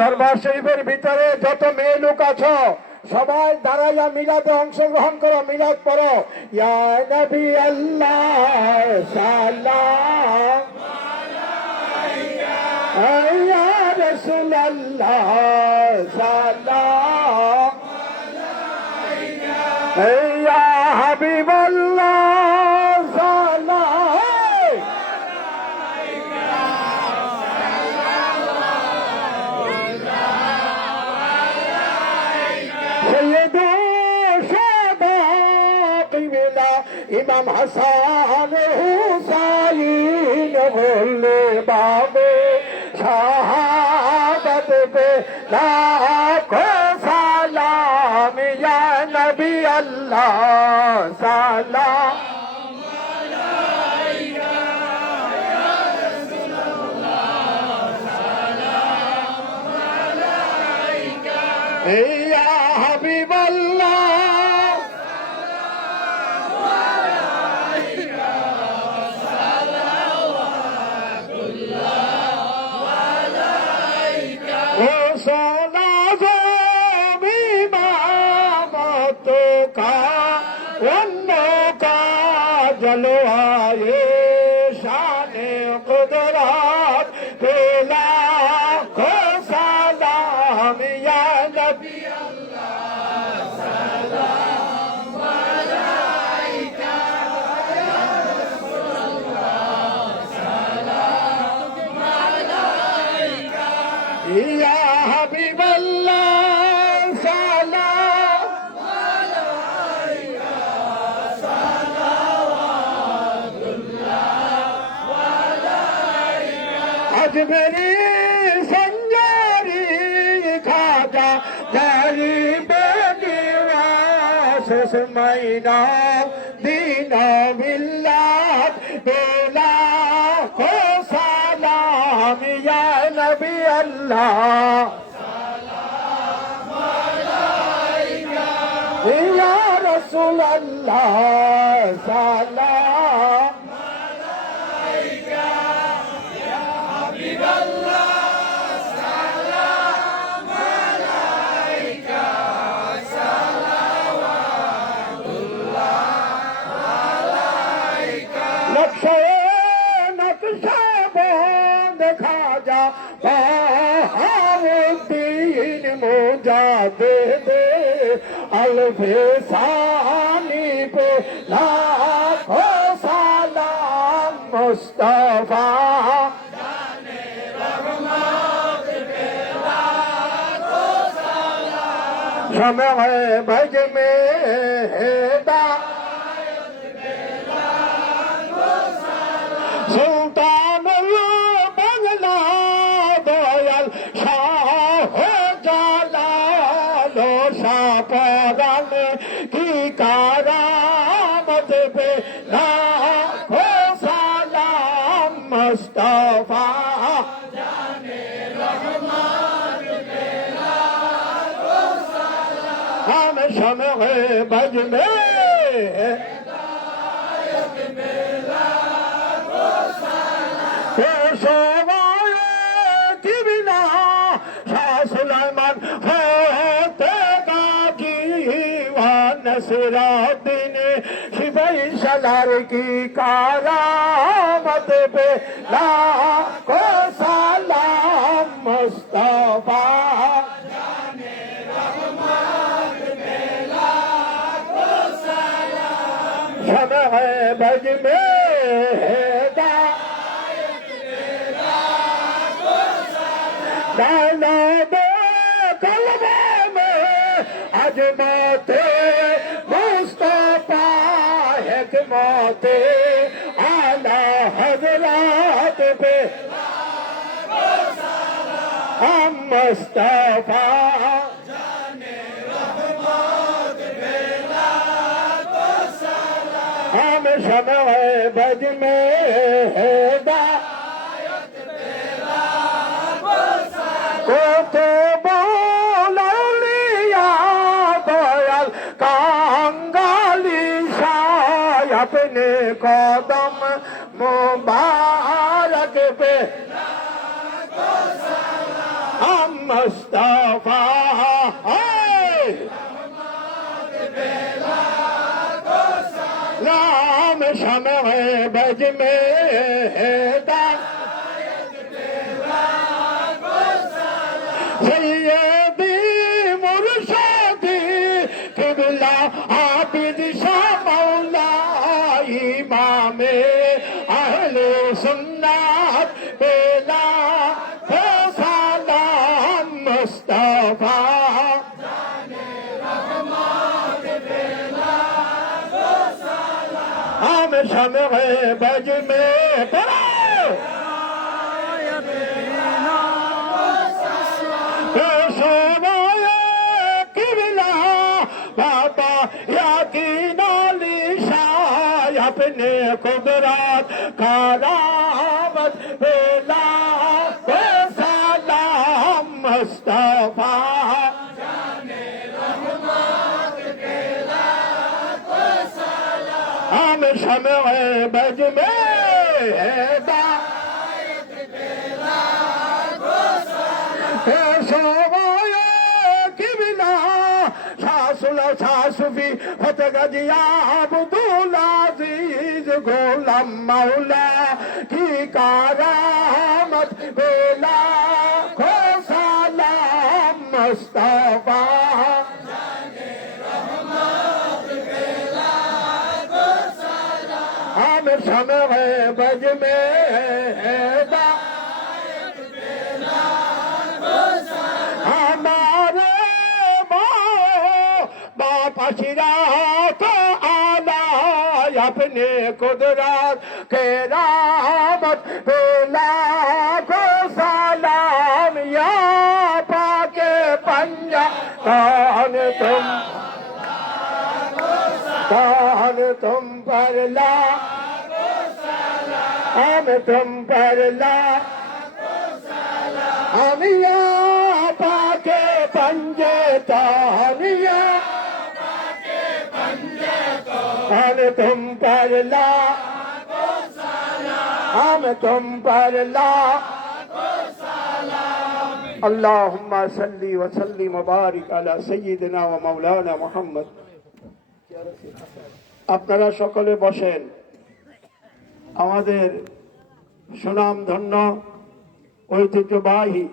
দরবার শরীফের ভিতরে যত মেয়ে লোক আছো সবাই দাঁড়াইয়া মিলাদে অংশগ্রহণ করো, মিলাদ পড়ো। ইয়া নবী আল্লাহ সালাম আলাইকা, ইয়া রাসূল আল্লাহ সালাম আলাইকা, ইয়া হাবিব আল্লাহ সালাম ইমাম হাসান হুসাইন বললে বাবে শাহাদাত পে লাখো সালাম ইয়া নবী আল্লাহ সালাম আলাইকা, ইয়া রাসূলুল্লাহ সালাম আলাইকা, ইয়া হাবিবাল্লাহ जलवाए शाने कुदरत पेला को सलाम या नबी अल्लाह सलाम अलैका, या रसूलल्लाह सलाम अलैका, या हबीब अल्लाह मेरी संजारी खाजा जारी बेनिवास सुमैना दीना मिल्लात बेला को सलाम या नबी अल्लाह सलाम अलैका, या रसूल अल्लाह सलाम मुजाहिद अल्फसानी पे लाखों सलाम मुस्तफा जाने रहमत पे लाखों सलाम शम्अ भज में हिदायत पे लाखों सलाम सुल्तानुल बंगला दयाल शाह परान की करामत पे लाखों सलाम मुस्तफा जाने रहमत पे लाखों सलाम हम शम्अ बज में हिदायत पे लाखों सलाम सोवाए की बिना शाह सुलेमान नसरुद्दीन शिवैशलर की करामत पे लाखों सलाम मुस्तफा जाने रहमत पे लाखों सलाम शम्अ बज में हिदायत पे लाखों सलाम डालो दो कलमे में अजमते मौते आला हजरात पे हम मुस्तफा जाने रहमत पे लाखों सलाम हम शम्अ बज में हिदायत पे लाखों सलाम तो बोलो लिया दयाल कांगाली अपने कदम मुबारक पे हम मुस्तफा नाम शमे बज में सैयदी मुर्शिदी किबला आबिद शाह मौला इमामे अहले सुन्नत बेला सलाम मुस्तफा हम शमे बज में बाबा याकीन अली शाह अपने कुदरत करामत बेला सलाम मुस्तफा हम शमे बज में शासुफी फतेह गजिया अब्दुल अजीज गोलम मौला की करामत बेला खो सलाम मुस्तफा हम शमे बज में बापशिरा तो आला अपने कुदरत के रामत बेला को सलाम या पाके पंजा कान तुम पर ला हम तुम पर ला हम या पाके पंजे तानिया हम तुम पर ला हम तुम पर ला अल्लाहुम्मा सल्ली व सल्लिम व बारिक अला सय्यिदिना व मौलाना मुहम्मद। আপনারা সকলে বসেন। আমাদের সুনামধন্য ঐতিহ্যবাহী